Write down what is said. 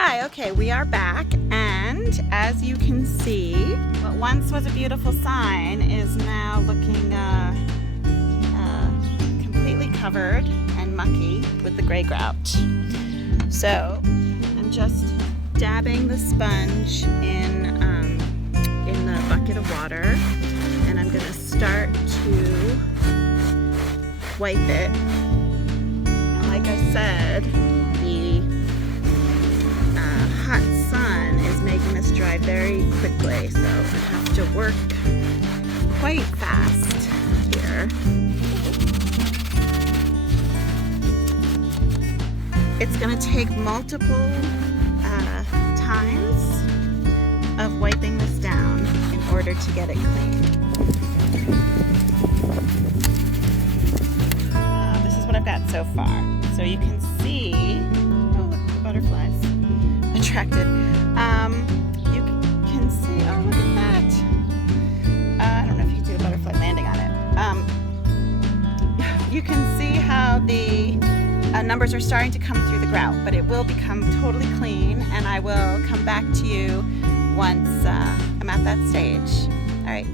Hi, okay, we are back, and as you can see, what once was a beautiful sign is now looking completely covered and mucky with the gray grout. So I'm just dabbing the sponge in the bucket of water, and I'm going to start to wipe it. Like I said, the hot sun is making this dry very quickly, so I have to work quite fast here. It's going to take multiple times of wiping this down in order to get it clean. This is what I've got so far. So you can see, oh look, the butterflies attracted. You can see, oh look at that. I don't know if you can see the butterfly landing on it. You can see how the numbers are starting to come through the grout, but it will become totally clean, and I will come back to you once I'm at that stage. All right.